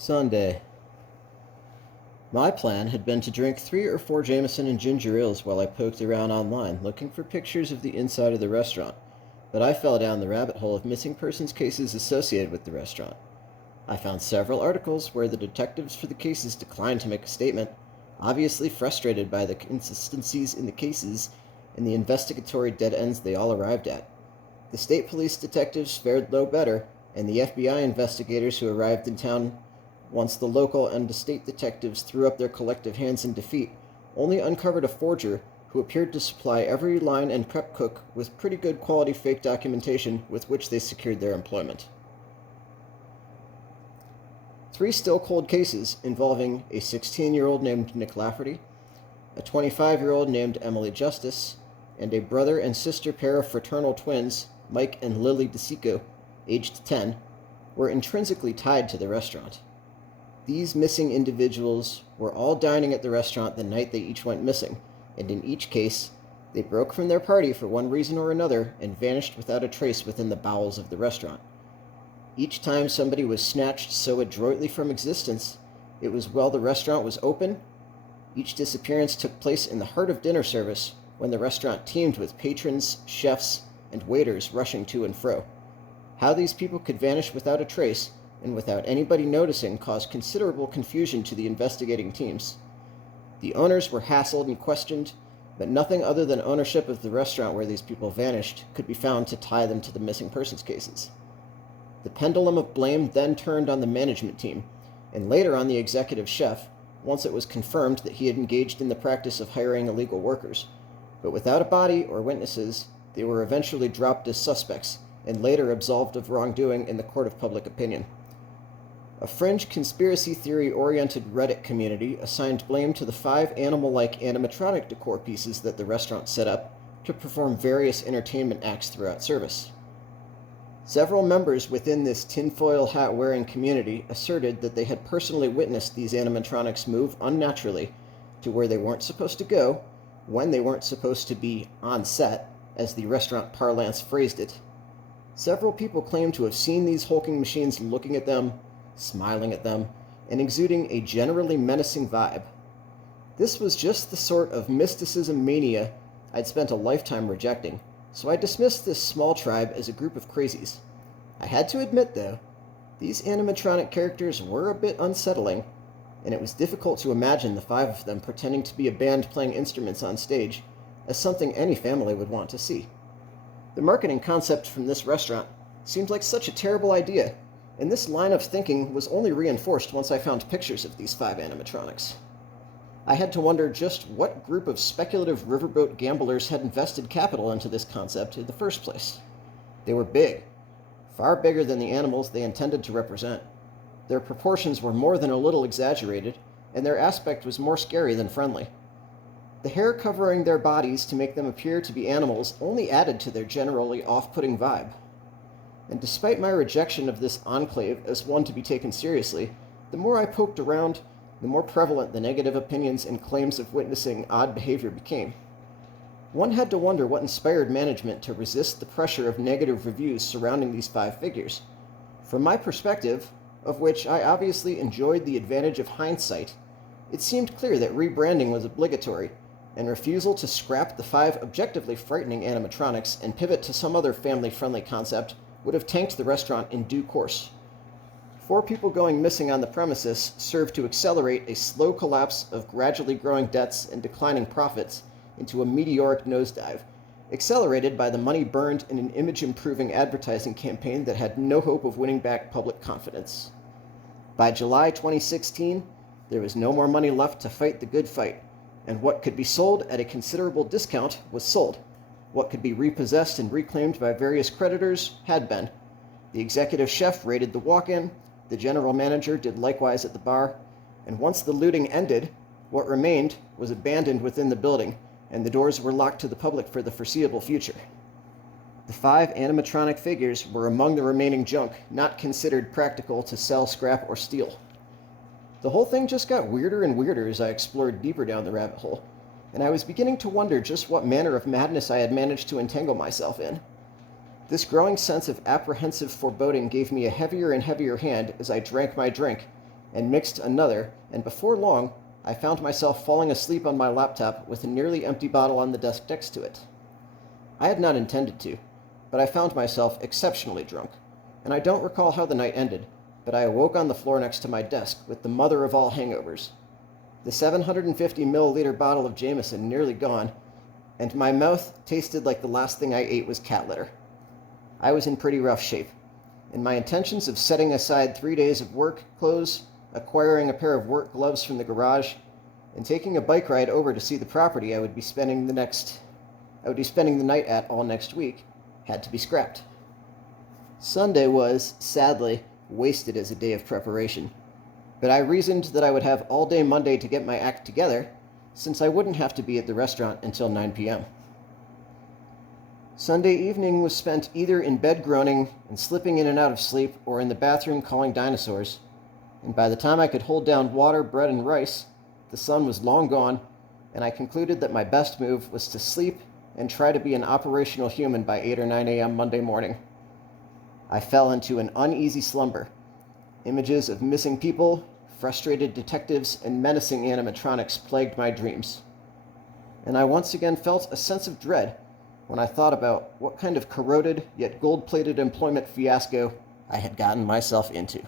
Sunday. My plan had been to drink 3 or 4 Jameson and ginger ales while I poked around online, looking for pictures of the inside of the restaurant, but I fell down the rabbit hole of missing persons cases associated with the restaurant. I found several articles where the detectives for the cases declined to make a statement, obviously frustrated by the inconsistencies in the cases and the investigatory dead ends they all arrived at. The state police detectives fared no better, and the FBI investigators who arrived in town once the local and the state detectives threw up their collective hands in defeat, only uncovered a forger who appeared to supply every line and prep cook with pretty good quality fake documentation with which they secured their employment. 3 still cold cases involving a 16-year-old named Nick Lafferty, a 25-year-old named Emily Justice, and a brother and sister pair of fraternal twins, Mike and Lily DeSico, aged 10, were intrinsically tied to the restaurant. These missing individuals were all dining at the restaurant the night they each went missing, and in each case, they broke from their party for one reason or another and vanished without a trace within the bowels of the restaurant. Each time somebody was snatched so adroitly from existence, it was while the restaurant was open. Each disappearance took place in the heart of dinner service, when the restaurant teemed with patrons, chefs, and waiters rushing to and fro. How these people could vanish without a trace and without anybody noticing caused considerable confusion to the investigating teams. The owners were hassled and questioned, but nothing other than ownership of the restaurant where these people vanished could be found to tie them to the missing persons cases. The pendulum of blame then turned on the management team, and later on the executive chef, once it was confirmed that he had engaged in the practice of hiring illegal workers. But without a body or witnesses, they were eventually dropped as suspects, and later absolved of wrongdoing in the court of public opinion. A fringe conspiracy theory-oriented Reddit community assigned blame to the 5 animal-like animatronic decor pieces that the restaurant set up to perform various entertainment acts throughout service. Several members within this tinfoil hat-wearing community asserted that they had personally witnessed these animatronics move unnaturally to where they weren't supposed to go, when they weren't supposed to be on set, as the restaurant parlance phrased it. Several people claimed to have seen these hulking machines looking at them, smiling at them, and exuding a generally menacing vibe. This was just the sort of mysticism mania I'd spent a lifetime rejecting, so I dismissed this small tribe as a group of crazies. I had to admit, though, these animatronic characters were a bit unsettling, and it was difficult to imagine the 5 of them pretending to be a band playing instruments on stage as something any family would want to see. The marketing concept from this restaurant seemed like such a terrible idea, and this line of thinking was only reinforced once I found pictures of these 5 animatronics. I had to wonder just what group of speculative riverboat gamblers had invested capital into this concept in the first place. They were big, far bigger than the animals they intended to represent. Their proportions were more than a little exaggerated, and their aspect was more scary than friendly. The hair covering their bodies to make them appear to be animals only added to their generally off-putting vibe. And despite my rejection of this enclave as one to be taken seriously, the more I poked around, the more prevalent the negative opinions and claims of witnessing odd behavior became. One had to wonder what inspired management to resist the pressure of negative reviews surrounding these 5 figures. From my perspective, of which I obviously enjoyed the advantage of hindsight, it seemed clear that rebranding was obligatory, and refusal to scrap the 5 objectively frightening animatronics and pivot to some other family-friendly concept would have tanked the restaurant in due course. 4 people going missing on the premises served to accelerate a slow collapse of gradually growing debts and declining profits into a meteoric nosedive, accelerated by the money burned in an image-improving advertising campaign that had no hope of winning back public confidence. By July 2016, there was no more money left to fight the good fight, and what could be sold at a considerable discount was sold. What could be repossessed and reclaimed by various creditors had been. The executive chef raided the walk-in, the general manager did likewise at the bar, and once the looting ended, what remained was abandoned within the building, and the doors were locked to the public for the foreseeable future. The 5 animatronic figures were among the remaining junk, not considered practical to sell, scrap, or steal. The whole thing just got weirder and weirder as I explored deeper down the rabbit hole, and I was beginning to wonder just what manner of madness I had managed to entangle myself in. This growing sense of apprehensive foreboding gave me a heavier and heavier hand as I drank my drink, and mixed another, and before long, I found myself falling asleep on my laptop with a nearly empty bottle on the desk next to it. I had not intended to, but I found myself exceptionally drunk, and I don't recall how the night ended, but I awoke on the floor next to my desk with the mother of all hangovers. The 750 milliliter bottle of Jameson nearly gone, and my mouth tasted like the last thing I ate was cat litter. I was in pretty rough shape, and my intentions of setting aside 3 days of work clothes, acquiring a pair of work gloves from the garage, and taking a bike ride over to see the property I would be spending the night at all next week, had to be scrapped. Sunday was, sadly, wasted as a day of preparation, but I reasoned that I would have all day Monday to get my act together, since I wouldn't have to be at the restaurant until 9 p.m. Sunday evening was spent either in bed groaning and slipping in and out of sleep, or in the bathroom calling dinosaurs, and by the time I could hold down water, bread, and rice, the sun was long gone, and I concluded that my best move was to sleep and try to be an operational human by 8 or 9 a.m. Monday morning. I fell into an uneasy slumber. Images of missing people, frustrated detectives, and menacing animatronics plagued my dreams. And I once again felt a sense of dread when I thought about what kind of corroded yet gold-plated employment fiasco I had gotten myself into.